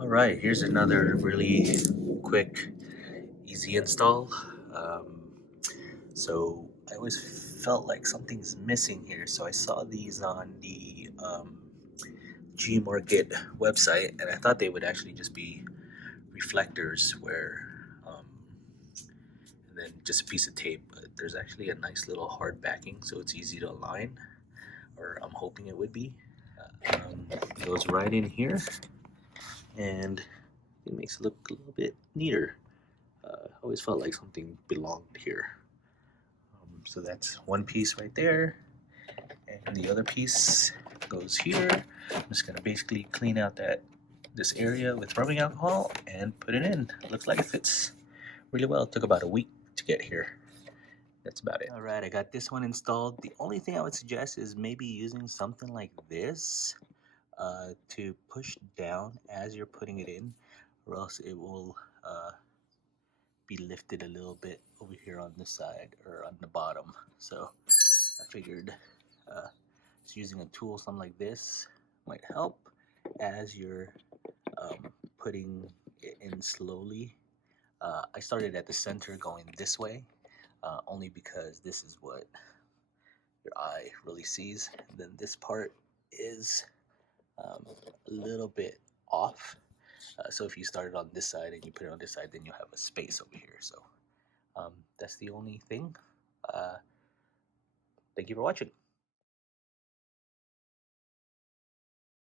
All right, here's another really quick, easy install. Um, so I always felt like something's missing here. So I saw these on the G Market website, and I thought they would actually just be reflectors, and then just a piece of tape. But there's actually a nice little hard backing, so it's easy to align, or I'm hoping it would be. Goes right in here, and it makes it look a little bit neater. I always felt like something belonged here. So that's one piece right there, and the other piece goes here. I'm just gonna basically clean out this area with rubbing alcohol and put it in. Looks like it fits really well. It took about a week to get here. That's about it. All right, I got this one installed. The only thing I would suggest is maybe using something like this to push down as you're putting it in, or else it will be lifted a little bit over here on this side or on the bottom. So I figured just using a tool, something like this, might help as you're putting it in slowly. I started at the center going this way, only because this is what your eye really sees. And then this part is a little bit off. So if you started on this side and you put it on this side, then you have a space over here. So that's the only thing. Uh, Thank you for watching.